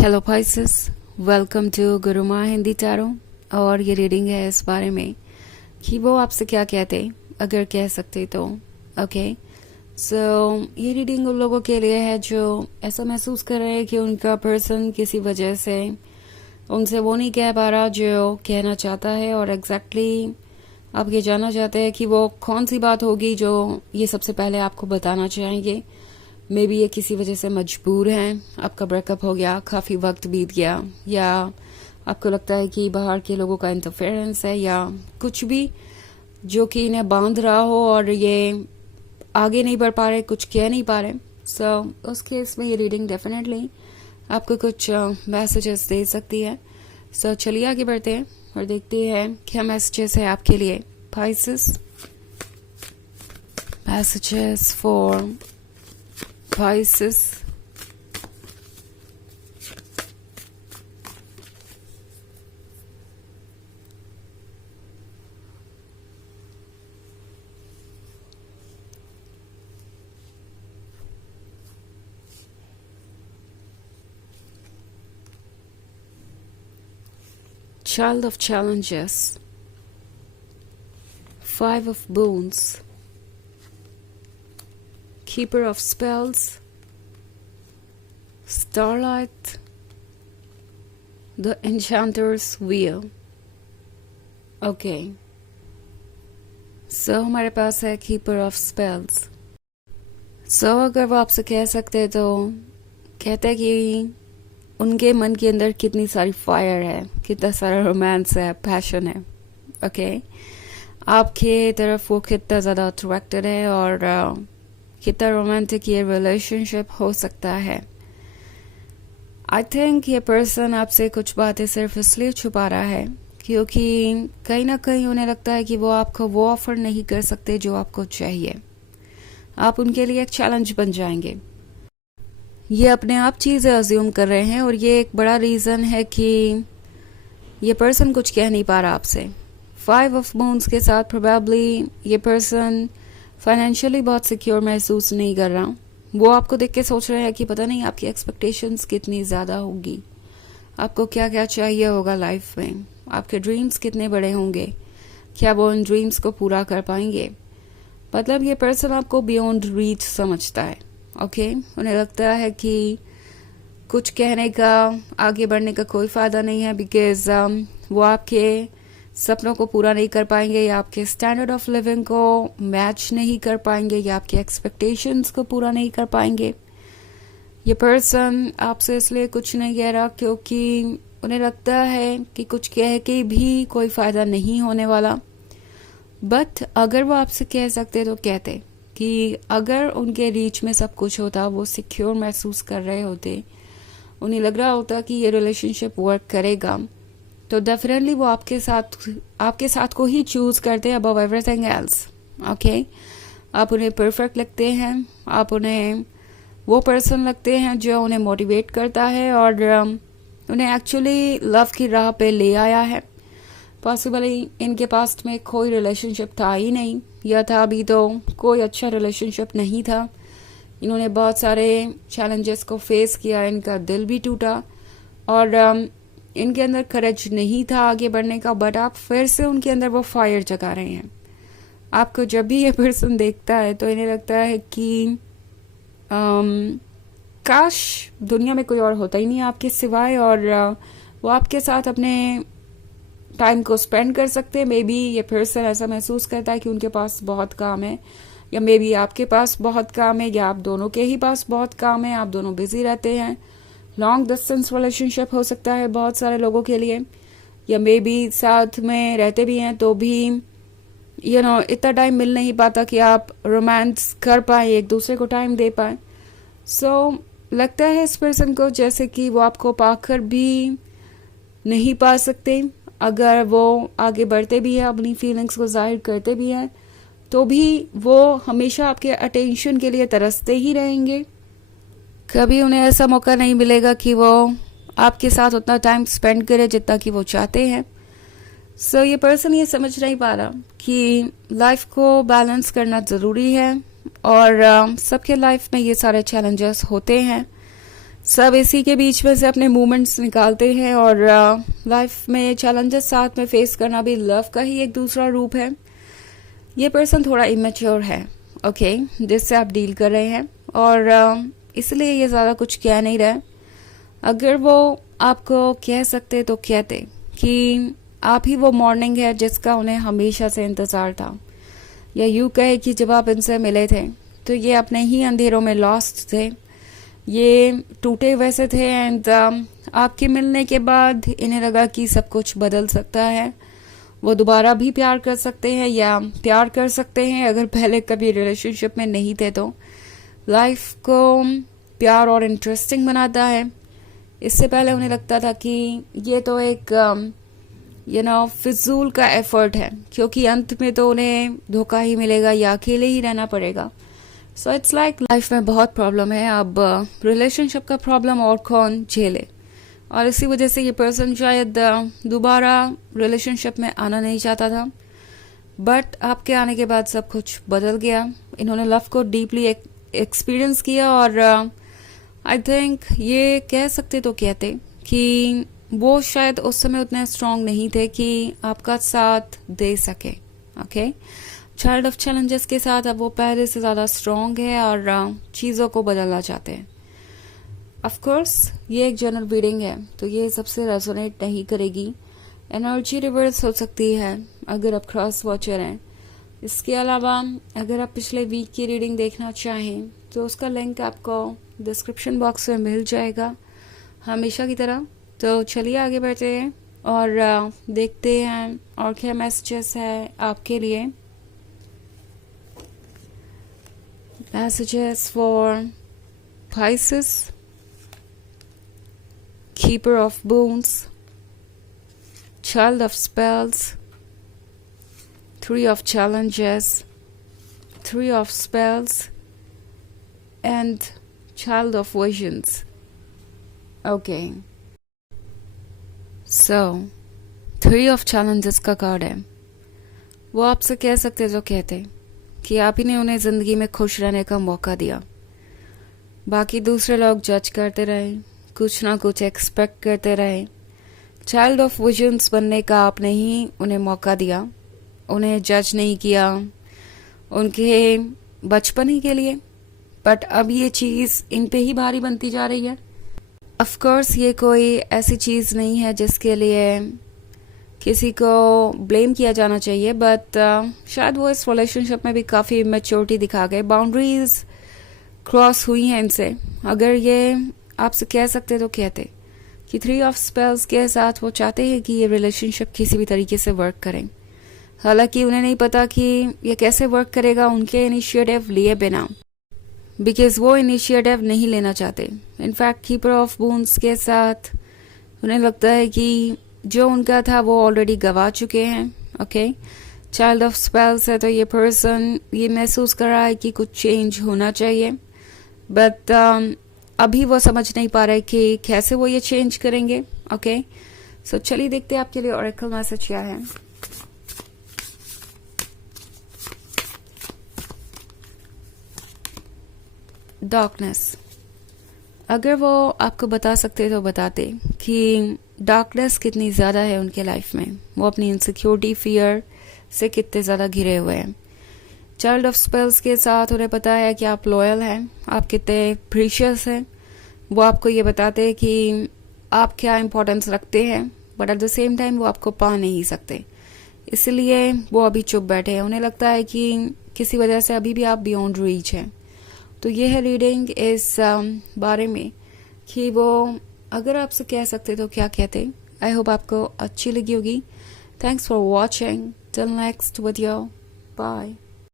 Hello Pisces, welcome to Guruma Hindi tarot. और ये reading है इस बारे में कि वो आपसे क्या कहते, अगर कह सकते तो। ओके, सो ये रीडिंग उन लोगों के लिए है जो ऐसा महसूस कर रहे हैं कि उनका पर्सन किसी वजह से उनसे वो नहीं कह पा रहा जो कहना चाहता है, और एग्जैक्टली आप ये जानना चाहते हैं कि वो कौन सी बात होगी जो ये सबसे पहले आपको बताना चाहेंगे। मे बी ये किसी वजह से मजबूर हैं, आपका ब्रेकअप हो गया, काफ़ी वक्त बीत गया, या आपको लगता है कि बाहर के लोगों का इंटरफेरेंस है, या कुछ भी जो कि इन्हें बांध रहा हो और ये आगे नहीं बढ़ पा रहे, कुछ कह नहीं पा रहे। सो उस केस में ये रीडिंग डेफिनेटली आपको कुछ मैसेजेस दे सकती है। सो चलिए आगे बढ़ते हैं और देखते हैं क्या मैसेजेस है आपके लिए। Pisces, messages for Pisces. Child of Challenges. Five of Wands. Keeper of Spells, Starlight, the Enchanter's Wheel. Okay, so हमारे पास है Keeper of Spells. So अगर वो आपसे कह सकते तो कहते हैं कि उनके मन के अंदर कितनी सारी फायर है, कितना सारा रोमांस है, पैशन है। ओके, आपके तरफ वो कितना ज़्यादा अट्रैक्टेड है और कितना रोमांटिक ये रिलेशनशिप हो सकता है। आई थिंक ये पर्सन आपसे कुछ बातें सिर्फ इसलिए छुपा रहा है क्योंकि कहीं ना कहीं उन्हें लगता है कि वो आपको वो ऑफर नहीं कर सकते जो आपको चाहिए। आप उनके लिए एक चैलेंज बन जाएंगे। ये अपने आप चीज़ें अज्यूम कर रहे हैं और ये एक बड़ा रीज़न है कि ये पर्सन कुछ कह नहीं पा रहा आपसे। 5 ऑफ मून्स के साथ प्रोबेबली ये पर्सन फाइनेंशियली बहुत सिक्योर महसूस नहीं कर रहा। वो आपको देख के सोच रहे हैं कि पता नहीं आपकी एक्सपेक्टेशंस कितनी ज़्यादा होगी, आपको क्या क्या चाहिए होगा लाइफ में, आपके ड्रीम्स कितने बड़े होंगे, क्या वो उन ड्रीम्स को पूरा कर पाएंगे। मतलब ये पर्सन आपको बियॉन्ड रीच समझता है। ओके, उन्हें लगता है कि कुछ कहने का, आगे बढ़ने का कोई फ़ायदा नहीं है, बिकॉज वो आपके सपनों को पूरा नहीं कर पाएंगे, या आपके स्टैंडर्ड ऑफ लिविंग को मैच नहीं कर पाएंगे, या आपके एक्सपेक्टेशंस को पूरा नहीं कर पाएंगे। ये पर्सन आपसे इसलिए कुछ नहीं कह रहा क्योंकि उन्हें लगता है कि कुछ कह के भी कोई फ़ायदा नहीं होने वाला। बट अगर वो आपसे कह सकते तो कहते कि अगर उनके रीच में सब कुछ होता, वो सिक्योर महसूस कर रहे होते, उन्हें लग रहा होता कि ये रिलेशनशिप वर्क करेगा, तो डेफिनेटली वो आपके साथ को ही चूज करते हैं अबव एवरीथिंग एल्स। ओके, आप उन्हें परफेक्ट लगते हैं, आप उन्हें वो पर्सन लगते हैं जो उन्हें मोटिवेट करता है और उन्हें एक्चुअली लव की राह पे ले आया है। पॉसिबली इनके पास्ट में कोई रिलेशनशिप था ही नहीं, या था भी तो कोई अच्छा रिलेशनशिप नहीं था। इन्होंने बहुत सारे चैलेंजेस को फेस किया, इनका दिल भी टूटा और इनके अंदर करेज नहीं था आगे बढ़ने का। बट आप फिर से उनके अंदर वो फायर जगा रहे हैं। आपको जब भी ये पर्सन देखता है तो इन्हें लगता है कि काश दुनिया में कोई और होता ही नहीं आपके सिवाय, और वो आपके साथ अपने टाइम को स्पेंड कर सकते हैं। मे बी ये पर्सन ऐसा महसूस करता है कि उनके पास बहुत काम है, या मे बी आपके पास बहुत काम है, या आप दोनों के ही पास बहुत काम है, आप दोनों बिजी रहते हैं। लॉन्ग डिस्टेंस रिलेशनशिप हो सकता है बहुत सारे लोगों के लिए, या मे बी साथ में रहते भी हैं तो भी इतना टाइम मिल नहीं पाता कि आप रोमांस कर पाए, एक दूसरे को टाइम दे पाए। सो लगता है इस पर्सन को जैसे कि वो आपको पाकर भी नहीं पा सकते। अगर वो आगे बढ़ते भी हैं, अपनी फीलिंग्स को जाहिर करते भी हैं, तो भी वो हमेशा आपके अटेंशन के लिए तरसते ही रहेंगे। कभी उन्हें ऐसा मौका नहीं मिलेगा कि वो आपके साथ उतना टाइम स्पेंड करे जितना कि वो चाहते हैं। सो ये पर्सन ये समझ नहीं पा रहा कि लाइफ को बैलेंस करना ज़रूरी है, और सबके लाइफ में ये सारे चैलेंजेस होते हैं। सब इसी के बीच में से अपने मूवमेंट्स निकालते हैं और लाइफ में चैलेंजेस साथ में फेस करना भी लव का ही एक दूसरा रूप है। ये पर्सन थोड़ा इमेच्योर है, ओके, जिससे आप डील कर रहे हैं और इसलिए ये ज़्यादा कुछ कह नहीं रहा है। अगर वो आपको कह सकते तो कहते कि आप ही वो मॉर्निंग है जिसका उन्हें हमेशा से इंतज़ार था, या यूँ कहे कि जब आप इनसे मिले थे तो ये अपने ही अंधेरों में लॉस्ट थे, ये टूटे हुए से थे एंड आपके मिलने के बाद इन्हें लगा कि सब कुछ बदल सकता है, वो दोबारा भी प्यार कर सकते हैं या प्यार कर सकते हैं अगर पहले कभी रिलेशनशिप में नहीं थे तो। लाइफ को प्यार और इंटरेस्टिंग बनाता है। इससे पहले उन्हें लगता था कि ये तो एक फिजूल का एफर्ट है, क्योंकि अंत में तो उन्हें धोखा ही मिलेगा या अकेले ही रहना पड़ेगा। सो इट्स लाइक लाइफ में बहुत प्रॉब्लम है, अब रिलेशनशिप का प्रॉब्लम और कौन झेले, और इसी वजह से ये पर्सन शायद दोबारा रिलेशनशिप में आना नहीं चाहता था। बट आपके आने के बाद सब कुछ बदल गया। इन्होंने लव को डीपली एक्सपीरियंस किया और आई थिंक ये कह सकते तो कहते कि वो शायद उस समय उतने स्ट्रांग नहीं थे कि आपका साथ दे सके। ओके, चाइल्ड ऑफ चैलेंजेस के साथ अब वो पहले से ज़्यादा स्ट्रांग है और चीज़ों को बदलना चाहते हैं। ऑफ कोर्स ये एक जनरल रीडिंग है तो ये सबसे रेजोनेट नहीं करेगी, एनर्जी रिवर्स हो सकती है अगर आप क्रॉस वॉचर हैं। इसके अलावा अगर आप पिछले वीक की रीडिंग देखना चाहें तो उसका लिंक आपको डिस्क्रिप्शन बॉक्स में मिल जाएगा हमेशा की तरह। तो चलिए आगे बढ़ते हैं और देखते हैं और क्या मैसेजेस है आपके लिए। Messages for Pisces, Keeper of Boons, Child of Spells, Three of Challenges, Three of Spells, and Child of Visions. Okay. So, Three of Challenges का कार्ड है। वो आपसे कह सकते जो कहते कि आप ही ने उन्हें ज़िंदगी में खुश रहने का मौका दिया। बाकी दूसरे लोग जज करते रहे, कुछ ना कुछ एक्सपेक्ट करते रहे। चाइल्ड ऑफ विजन्स बनने का आपने ही उन्हें मौका दिया, उन्हें जज नहीं किया उनके बचपन ही के लिए। बट अब ये चीज़ इन पे ही भारी बनती जा रही है। ऑफ कोर्स ये कोई ऐसी चीज़ नहीं है जिसके लिए किसी को ब्लेम किया जाना चाहिए, बट शायद वो इस रिलेशनशिप में भी काफ़ी मैच्योरिटी दिखा गए, बाउंड्रीज क्रॉस हुई हैं इनसे। अगर ये आपसे कह सकते तो कहते कि थ्री ऑफ स्पेल्स के साथ वो चाहते हैं कि ये रिलेशनशिप किसी भी तरीके से वर्क करें, हालांकि उन्हें नहीं पता कि ये कैसे वर्क करेगा उनके इनिशिएटिव लिए बिना, बिकॉज वो इनिशिएटिव नहीं लेना चाहते। इनफैक्ट कीपर ऑफ बून्स के साथ उन्हें लगता है कि जो उनका था वो ऑलरेडी गवा चुके हैं। ओके, चाइल्ड ऑफ स्पेल्स है तो ये पर्सन ये महसूस कर रहा है कि कुछ चेंज होना चाहिए, बट अभी वो समझ नहीं पा रहे कि कैसे वो ये चेंज करेंगे। ओके, सो चलिए देखते हैं आपके लिए ऑरेकल मैसेज क्या है। डार्कनेस, अगर वो आपको बता सकते तो बताते कि डार्कनेस कितनी ज़्यादा है उनके लाइफ में, वो अपनी इनसिक्योरिटी फियर से कितने ज़्यादा घिरे हुए हैं। चाइल्ड ऑफ स्पेल्स के साथ उन्हें पता है कि आप लॉयल हैं, आप कितने प्रीशियस हैं। वो आपको ये बताते हैं कि आप क्या इम्पोर्टेंस रखते हैं, but at the same time वो आपको पा नहीं सकते, इसलिए वो अभी चुप बैठे हैं। उन्हें लगता है कि किसी वजह से अभी भी आप बियॉन्ड रीच हैं। तो ये है रीडिंग इस बारे में कि वो अगर आपसे कह सकते तो क्या कहते। आई होप आपको अच्छी लगी होगी। Thanks for watching, till next video, bye.